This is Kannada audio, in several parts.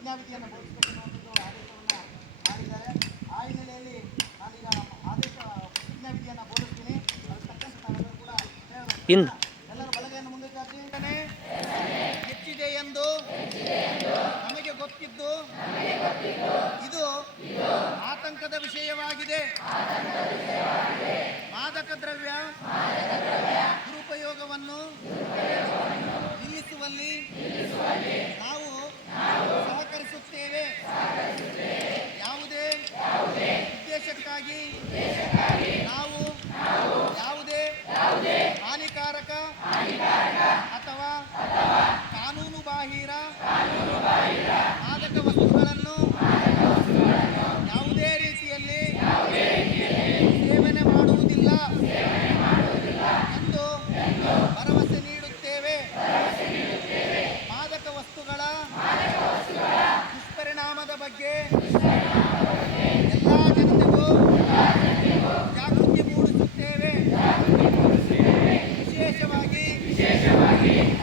ವಿಜ್ಞಾಪಿತಿಯನ್ನು ಬೋಧಿಸುತ್ತೆ ಆದೇಶವನ್ನು ಮಾಡಿದ್ದಾರೆ ಆ ಹಿನ್ನೆಲೆಯಲ್ಲಿ ವಿಜ್ಞಾಪಿತಿಯನ್ನು ಬೋಧಿಸ್ತೀನಿ ಇಲ್ಲ ಎಲ್ಲರೂ ಬಲಗಿಂತನೆ ಹೆಚ್ಚಿದೆ ಎಂದು ನಮಗೆ ಗೊತ್ತಿದ್ದು ಇದು ಆತಂಕದ ವಿಷಯವಾಗಿದೆ ಮಾದಕ ದ್ರವ್ಯ ನಾವು ಯಾವುದೇ ಹಾನಿಕಾರಕ ಅಥವಾ ಕಾನೂನು ಬಾಹಿರ ಮಾದಕ ವಸ್ತುಗಳನ್ನು ಯಾವುದೇ ರೀತಿಯಲ್ಲಿ ಸೇವನೆ ಮಾಡುವುದಿಲ್ಲ ಎಂದು ಭರವಸೆ ನೀಡುತ್ತೇವೆ ಮಾದಕ ವಸ್ತುಗಳ ದುಷ್ಪರಿಣಾಮದ ಬಗ್ಗೆ happy.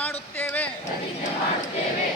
ಮಾಡುತ್ತೇವೆ ಮಾಡುತ್ತೇವೆ